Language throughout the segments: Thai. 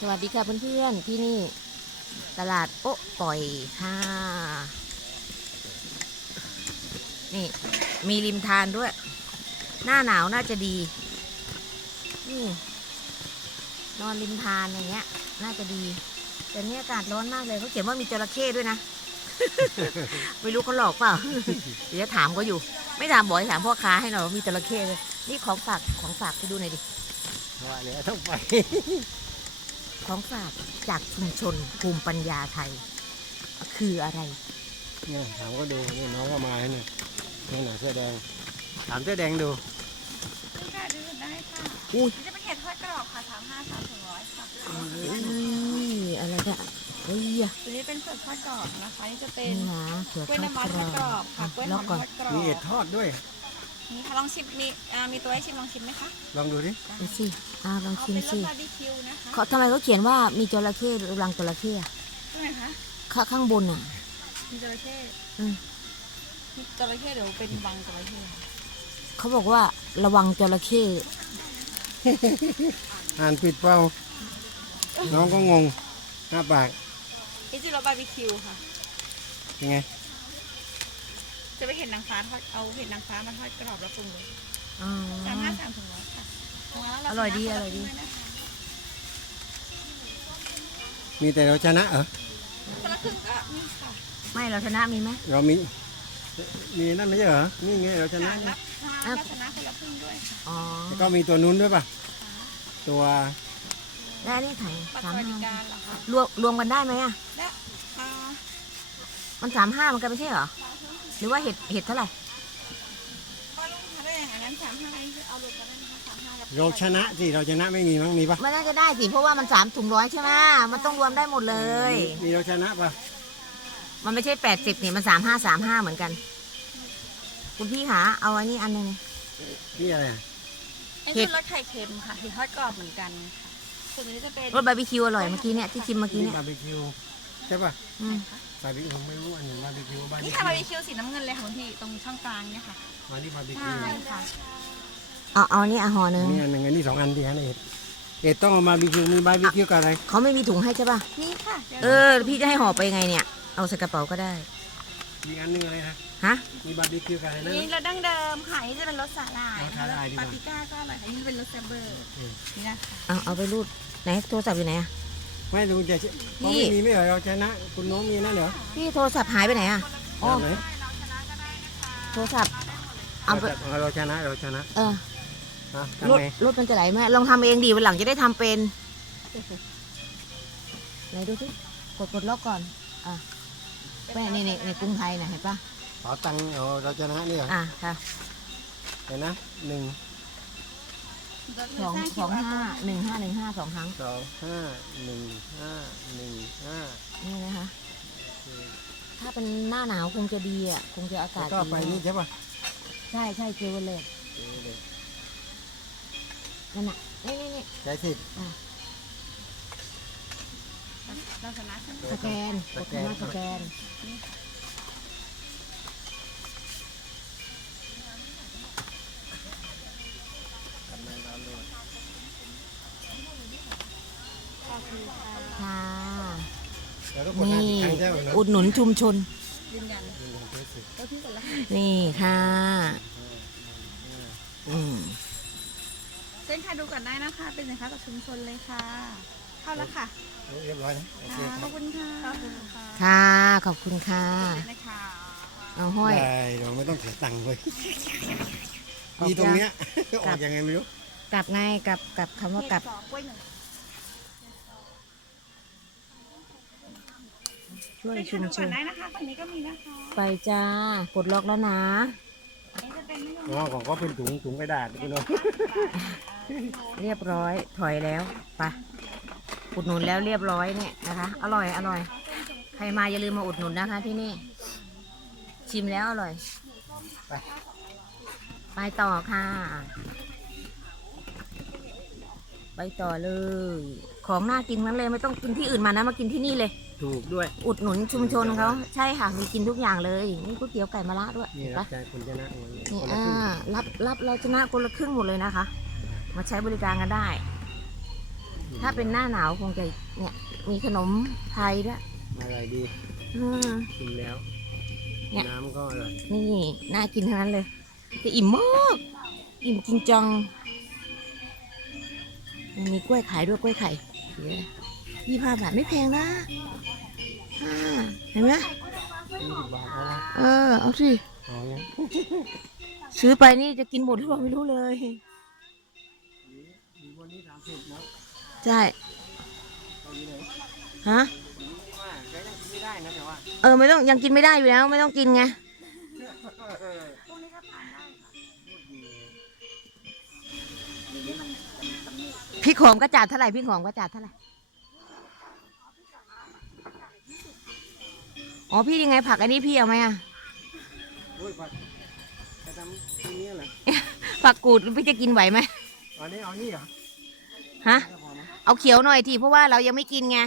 สวัสดีค่ะเพื่อนๆที่นี่ ตลาดโอ๊ะปล่อยค่ะนี่ มีริมทานด้วย หน้าหนาวน่าจะดี นี่ นอนริมทานอย่างเงี้ย น่าจะดี แต่เนี่ยอากาศร้อนมากเลยเขาเขียนว่ามีจระเข้ด้วยนะ ไม่รู้เขาหลอกเปล่า เดี๋ยวถามก็อยู่ ไม่ถามบ่อยถามพ่อค้าให้หน่อยว่ามีจระเข้เลยนี่ของฝากของฝากไปดูหน่อยดิว่าแล้วต้องไป ของฝากจากชุมชนภูมิปัญญาไทย คืออะไร เนี่ยถามก็ดูนี่น้องก็มาแล้วเนี่ยนี่หน่อยเสื้อแดง ถามเสื้อแดงดูค่ะดูได้ค่ะอุ้ยนี่จะเป็นเห็ดทอดกรอบค่ะสามห้าสามถึงร้อยค่ะอะไรเนี่ยเฮ้ยอะตัวนี้เป็นเผือกทอดกรอบนะคะนี่จะเป็นนี่นะเผือกกล้วยทอดน้ำว้ากทรอดกรออบบค่ะกล้วยหแล้อวมก่ทอนอดกรอบมีเอ็ดทอดด้วย นี่ค่ะลองชิมมีอ่ามีตัวให้ชิมลองชิมไหมคะลองดูดิดูสิอ้าวลองเอาชิมเป็นรสสิบาร์บีคิวนะคะเขาทำไมเขาเขียนว่ามีจระเข้หรือรังจระเข้อะใช่ไหมคะข้าข้างบนอะ มีจระเข้อืม มีจระเข้เดี๋ยวเป็นบังจระเข้เขาบอกว่าระวังจระเข้อ่านปิดเป้า น้องก็งงหน้าปาก นี่จะรสบาร์บีคิวค่ะ ยังไง จะไปเห็ดนางฟ้าทอดเอาเห็ดนางฟ้ามาทอดกรอบแล้วปรุงเลยอ๋อ สามห้าสามถึงร้อยค่ะของเราเราอร่อยดีชนะอร่อยดีคนละครึ่งวนะคะมีแต่เราชนะเหรอคนละครึ่งก็มีค่ะไม่เราชนะมีไหมเรามีมีนั่นไม่ใช่เหรอนี่ไงเราชนะค่ะนะรับเราชนะคนละครึ่งด้วยค่ะอ๋อแล้วก็มีตัวนู้นด้วยป่ะตัวแล้วอันนี่ถังปัจสามจัยห้าการเหรอคะรวมรวมกันได้ไหมอะและอ่ามันสามห้ามันกันไม่ใช่เหรอ หรือว่าเห็ดเห็ดเท่าไหร่ก็ลูกค้าได้อย่างนั้นสามห้านี่คือเอาหลุดมาได้นะคะสามห้าแล้วเราชนะสิเราชนะไม่มีมั้งมีป่ะมันน่าจะได้สิเพราะว่ามันสามถุงร้อยใช่ไหมมันต้องรวมได้หมดเลย มีมีเราชนะป่ะมันไม่ใช่แปดสิบนี่มันสามห้าสามห้าเหมือนกัน คุณพี่คะเอาอันนี้อันหนึงนี่อะไรอะไอ้เห็คืดอรสไข่เค็มค่ะเห็ดทอดกรอบเหมือนกันค่ะส่วนนี้จะเป็นรสบาร์บีคิวอร่อยเมื่อกี้เนี่ยที่ชิมเมื่อกี้นี่เนี่ยบาร์บีคิว ใช่ป่ะอืมบาร์บีคิวผมไม่รู้อันหนึ่งบาร์บีคิวบาร์บีนี่คิค่ะบาวร์บีคิวสีน้ำเงินเลยค่ะคุณพี่ตรงช่องกลางเนี่ยค่ะมาที่บาร์บีคิใช่วค่ะเอาเอาอันนี้อะห่อหนึ่งนี่อันหนึ่งอันนี้สองอันที่ฮะเอ็ดเอ็ดต้องเอามาบาร์บีคิวมีบาร์บีคิวกับอะไรเขาไม่มีถุงให้ใช่ป่ะ นี่ค่ะดี๋ยวเออ พี่จะให้ห่อไปไงเนี่ย เอาใส่กระเป๋าก็ได้ มีอันหนึงอะไรฮะฮะ มีบาร์บีคิวกับอะไรนะ นี่รสดั้งเดิมค่ะนี่จะเป็นรสสาหร่ายเอาสาหร่ายดีกว่าปาปริก้าก็อร่อยค่ะนี่เป็นรสแซมเบอร์อืมนี่นะคะเอาเอาไปรูดไหนโทรศัพท์อยู่ไหนอะ ไม่รู้จะเพราะพี่ไม่มีไม่เหรอเราชนะ คุณน้องมีนั่นเหรอพี่โทรศัพท์หายไปไหนอะอ๋อแบบไหนโทรศัพท์เอาไปเราเราชนะเราชนะเออฮะรทำถไงรถมันจะไหลไหมลองทำเองดีวันหลังจะได้ทำเป็นไหนดูสิกดกดล็อกก่อนอะแม่นี่นี่ในกรุงไทยนะเห็นปะขอตังค์เอาเราชนะนี่เหรออะค่ะเห็นนะหนึ่ง สองสองห้าหนึ่งห้าหนึ่งห้าสองครั้งสองห้าหนึ่งห้าหนึ่งห้านี่นะคะโอเคถ้าเป็นหน้าหนาวคงจะดีอะ คงจะอาแล้กาวศก็ดีไปนี่ใช่ป่ะใช่ใช่เจอเลยโอเคเลยนั่นน่ะนี่นี่นี่ใช้สิทธิ์เราชนะใช่ไหมสแกนกดคำว่าสแกน ค่ะแล้วก็กดหน้านี่อีกครั้งใช่ไหมนะอุดหนุนชุมชน ยืนยันใช้สิทธิ์ก็พี่กดแล้วนี่ค่ะ อืมเส้นค่ะดูก่อนได้นะคะ เป็นสินค้าจากชุมชนเลยค่ะ เข้าแล้วค่ะเรียบร้อยนะโอเคค่ะคขรัอบบคุณค่ะขอบคุณค่ะค่ะ ขอบคุณค่ะนะคะเอาห้อย ได้เราไม่ต้องเสียตังค์เลยออกมีตรงเนี้ยกอลัอบกยังไงไม่รู้กลับไงกลับกลับคำว่ากลับเห็ดสองกล้วยหนึ่ง ช่วยเส้นชุค่ะมดูชก่อนนได้นะคะฝั่งนี้ก็มีนะคะไปจ้าปลดล็อกแล้วนะอันนี้จะเป็นไม่ยอมอ๋อของก็เป็นถุงถุงกระดาษคุณน้องเรียบร้อยถอยแล้วไปอุดหนุนแล้วเรียบร้อยเนี่ยนะคะ อร่อยอร่อย ใครมาอย่าลืมมาอุดหนุนนะคะ ที่นี่ ชิมแล้วอร่อย ไปไปต่อค่ะ ไปต่อเลย ของน่ากินนั้นเลยไม่ต้องกินที่อื่นมานะมากินที่นี่เลย ถูกด้วย อุดหนุนชุมชนเขาใช่ค่ะมีกินทุกอย่างเลยนี่ก๋วยเตี๋ยวไก่มะระด้วยนี่เห็นรัปะบใจคุณชนะเงินนี่คนละอ่าครึ่งรับรับเราชนะคนละครึ่งหมดเลยนะคะ มาใช้บริการกันได้นถ้าเป็นหน้าหนาวคงจะเนี่ยมีขนมไทยด้วยอร่อยดีอืม กินแล้ว เนี่ย น้ำก็อร่อยนี่น่ากินทั้งนั้นเลยจะอิ่มมาก อิ่มจริงจังมีกล้วยขายด้วยกล้วยไข่ยี่ ยี่ห้าบาทไม่แพงนะอ่าเห็นไหมเออเอาสิซื้อไปนี่จะกินหมดหรือเปล่าไม่รู้เลยใช่ฮะไม่ได้นะแต่ว่าเออไม่ต้องยังกินไม่ได้อยู่แล้ว ไม่ต้องกินไงพวกนี้ก็ทานได้ค่ะพริกหอมกระจาดเท่าไหร่พริกหอมกระจาดเท่าไหร่ อ๋อพี่ยังไงผักอันนี้พี่เอาไหมอะโอ้ยผัดจะทำทีนี้เหรอผักกูดพี่จะกินไหวไหมอันนี้เอานี่เหรอฮะจะพอไหมเอาเขียวหน่อยทีเพราะว่าเรายังไม่กินไง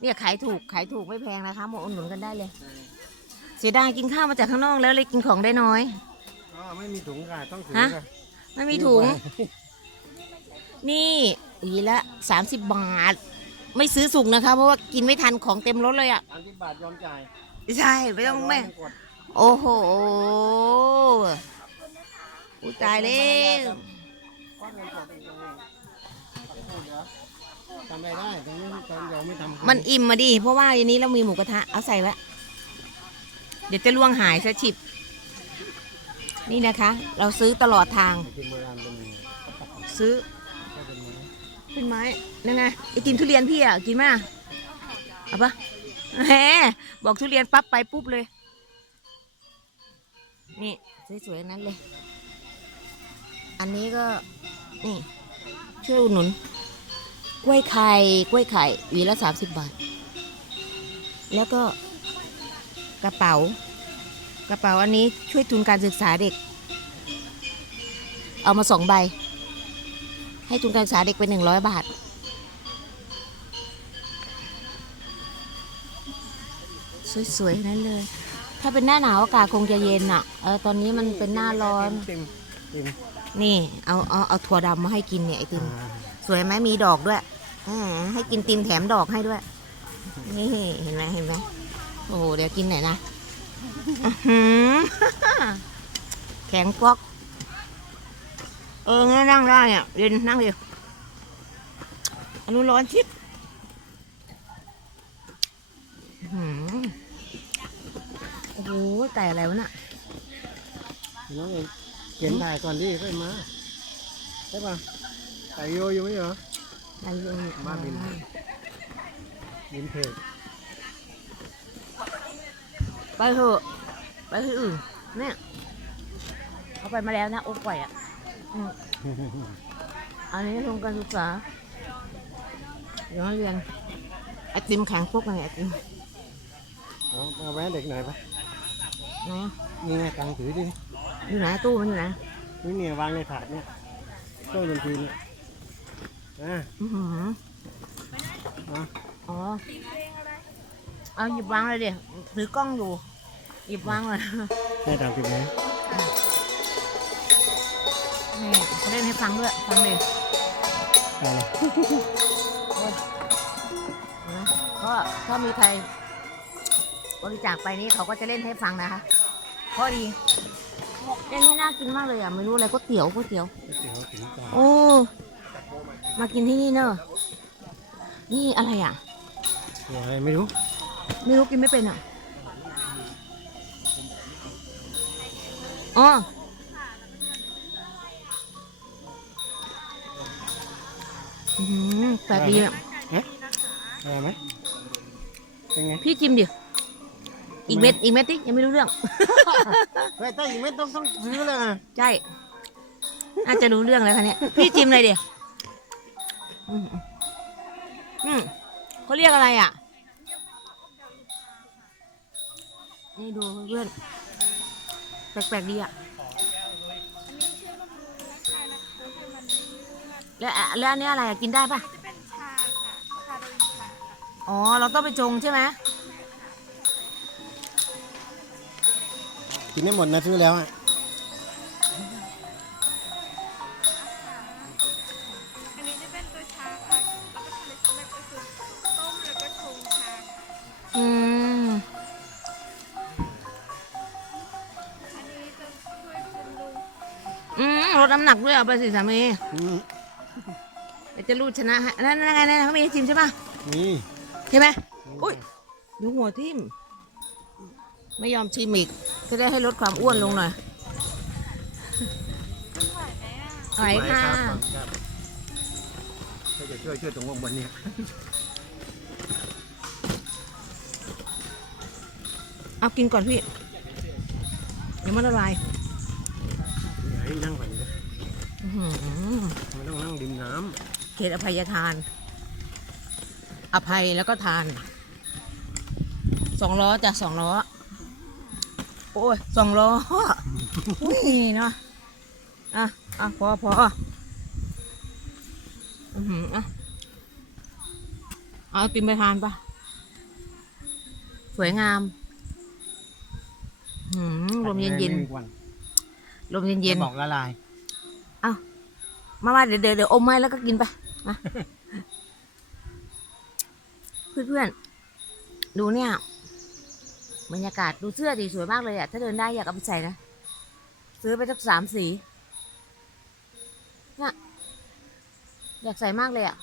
เนี่ยขายถูกขายถูกไม่แพงนะคะมาอุดหนุนกันได้เลย เสียดายกินข้าวมาจากข้างนอกแล้วเลยกินของได้น้อย อ๋อไม่มีถุงค่ะต้องถือฮะค่ะ ไม่มีถุง นี่อีละสามสิบบาท ไม่ซื้อสุกนะคะ เพราะว่ากินไม่ทันของเต็มรถเลยอะสามสิบบาทยอมจ่ายใช่ไม่ต้องไม่ร้ยหนึ่กดโอ้โหอุยตายแล้วก้อนเงินสดเองตรงนี้ปักทูเดี๋ยวทำอะไรได้ตรงนี้ตอนเดี๋ยวไม่ทำมันอิ่มมาดิเพราะว่าอันนี้เรามีหมูกระทะเอาใส่ไว้เดี๋ยวจะล่วงหายซะฉิบ นี่นะคะ เราซื้อตลอดทางไอติมโบราณเป็นยังไงซื้อก็เป็นไม้ เป็นไม้นั่นไงไอติมทุเรียนพี่อะกินไหมอะเอาปะแหมบอกทุเรียนปั๊บไปปุ๊บเลย นี่สวยๆนั้นเลย อันนี้ก็ นี่ช่วยอุดหนุน กล้วยไข่ กล้วยไข่หวีละสามสิบบาท แล้วก็กระเป๋า กระเป๋าอันนี้ช่วยทุนการศึกษาเด็ก เอามาสองใบ ให้ทุนการศึกษาเด็กเป็นหนึ่งร้อยบาท สวยๆทั้งนั้นเลย ถ้าเป็นหน้าหนาวอากาศคงจะเย็นอะเออตอนนี้มันเป็นหน้าร้อนติมติมนี่เอาเอาเอาถั่วดำมาให้กินเนี่ยไอติมอ่าสวยไหมมีดอกด้วยแหมให้กินติมแถมดอกให้ด้วย นี่เห็นไหมเห็นไหมโอ้โหเดี๋ยวกินไหนอยนะอื้อหือแข็งปอก เอองั้นนั่งได้เนี่ยเย็นนั่งเดียวอันนู้นร้อนชิบอื้อหือโอ้โหแต่อะไรวะน่ะน้องเองเขียนถ่ายก่อนดิค่อยมาใช่ป่ะถ่ายโยอยู่ไหมเหรออะไรเอ่ยบ้าบินยินเพจไปเถอะไปที่อื่นเนี่ยเขาไปมาแล้วนะโอ๊กปล่อยอะ อืมอันนี้ทุนการศึกษาเดี๋ยวมาเรียนไอติมแข็งพวกอะไรไอติมเอาเอาแวะเด็กหน่อยปะไหนอะนี่ไงตังค์ถือดิอยู่ไหนตู้มันอยู่ไหนนี่เนี่ยวางในถาดเนี่ยโต๊ะดนตรีเนี่ยอะอือหือเอาอ๋อเอาหยิบวางเลยเดี๋ยวถือกล้องอยู่ หยิบวางเลยได้ตังค์ติดไหม นี่เขาเล่นให้ฟังด้วย ฟังเลยไปเลยนะก็ถ้ามีใคร บริจาคไปนี่เขาก็จะเล่นให้ฟังนะคะเพราะดีเล่นให้น่ากินมากเลยอะไม่รู้อะไรก๋วยเตี๋ยวก๋วยเตี๋ยว ก๋วยเตี๋ยวถึงก่อนโอ้ มากินที่นี่เนอะนี่อะไรอะ อะไรไม่รู้ ไม่รู้กินไม่เป็นอะอ๋อ แปลกดีอะอะไรไหมเป็นไงพี่จิมดิ อีกเม็ดอีกเม็ดดิยังไม่รู้เรื่องเฮ้ยแต่อีกไม่ต้องต้องซื้อเลยนะใช่น่าจะรู้เรื่องแล้วคะเนี่ยพี่จิมเลยเดี๋ยวอืมอืมเขาเรียกอะไรอะนี่ดูเพื่อนแปลกๆดีอะ แล้วแล้วอันนี้อะไรกินได้ป่ะอ๋อ เราต้องไปจงใช่ไหมกินไม่หมดนะซื้อแล้วอะอันนี้จะเป็นตัวชาค่ะแล้วก็ทำในชั้นแรกก็อต้มแล้วก็ชงชาค่ะอืมอันนี้จะช่วยบำรุงอืมลดน้ำหนักด้วยเอาไปสิสามีอืม เดี๋ยวจะรูดชนะให้นั่นนั่นไงนั่นเขามีให้ชิมใช่ปะนี่ ใช่ไหมอุ๊ยดูหัวทิ่มไม่ยอมชิมอีก จะได้ให้ลดความอ้วนลงหน่อยไหวไหมอะไหวค่ะรับครับถ้าจะช่วยช่วยตรงวงบนนี้เอากินก่อนพี่ เดี๋ยวมันละลาย ริมน้เขตอภัยทาน อภัยแล้วก็ทาน สองล้อจ้ะสองล้อ โอ้ยสองล้ออุ้ยเนาะ อะ อะ พอพออือหืออะ เอาไอติมไปทานปะสวยงามหืมำลมเย็นเย็นไม่มีควันๆลมเย็นเย็นจะบอกละลายๆ มามาเดี๋ยวเดี๋ยวอมไม้แล้วก็กินไปมาเพื่อนๆ ดูเนี่ย บรรยากาศดูเสื้อดีสวยมากเลยอะถ้าเดินได้อยากเอาไปใส่นะ ซื้อไปสักสามสีเนี่ยอยากใส่มากเลยอะ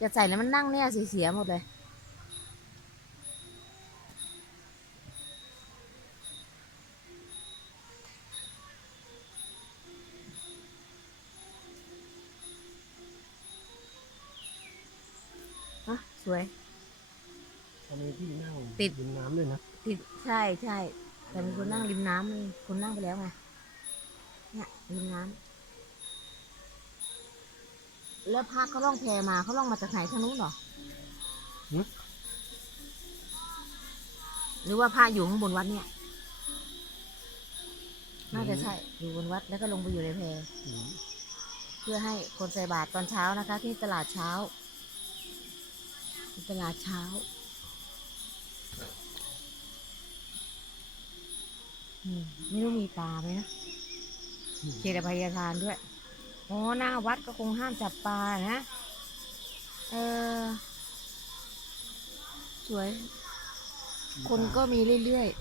อยากใส่แล้วมันนั่งเนี่ยเสียหมดเลย สวย ทำไมพี่นั่งติด ริมน้ำด้วยนะติดใช่ใช่แต่มีคนนั่งริมน้ำมีคนนั่งไปแล้วไงเนี่ยริมน้ำแล้วพาเขาล่องแพมาเขาล่องมาจากไหนทางนู้นเหรอหรือว่าพาอยู่ข้างบนวัดเนี่ย น่าจะใช่อยู่บนวัดแล้วก็ลงไปอยู่ในแพ อืมเพื่อให้คนใส่บาตรตอนเช้านะคะ ที่ตลาดเช้า ที่ตลาดเช้าอืมไม่รู้มีปลาไหมนะเขตอภัยทานด้วยอ๋อหน้าวัดก็คงห้ามจับปลานะ เออ สวย คนก็มีเรื่อยๆ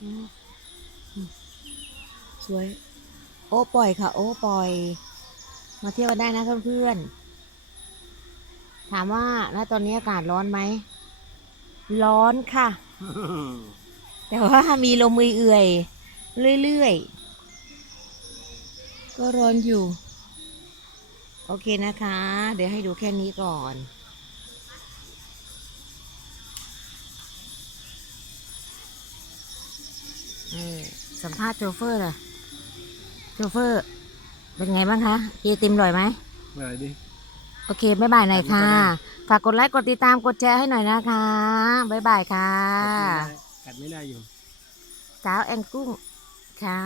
อืมอืมสวย โอ้ปล่อยค่ะ โอ้ปล่อย มาเที่ยวกันได้นะเพื่อนๆ ถามว่าแล้วตอนนี้อากาศร้อนไหม ร้อนค่ะ แต่ว่ามีลมเอื่อยๆ เรื่อยๆ ก็ร้อนอยู่ โอเคนะคะ เดี๋ยวให้ดูแค่นี้ก่อนเออสัมภาษณ์โชเฟอร์เลยโชเฟอร์ เป็นไงบ้างคะกีติมอร่อยไหมมาดิ โอเคบ๊ายบายหน่อยค่ะได้ฝากกดไลค์กดติดตามกดแชร์ให้หน่อยนะคะบ๊ายบายค่ะกัดไม่ได้อยู่สาวแองกุ้งค่ะ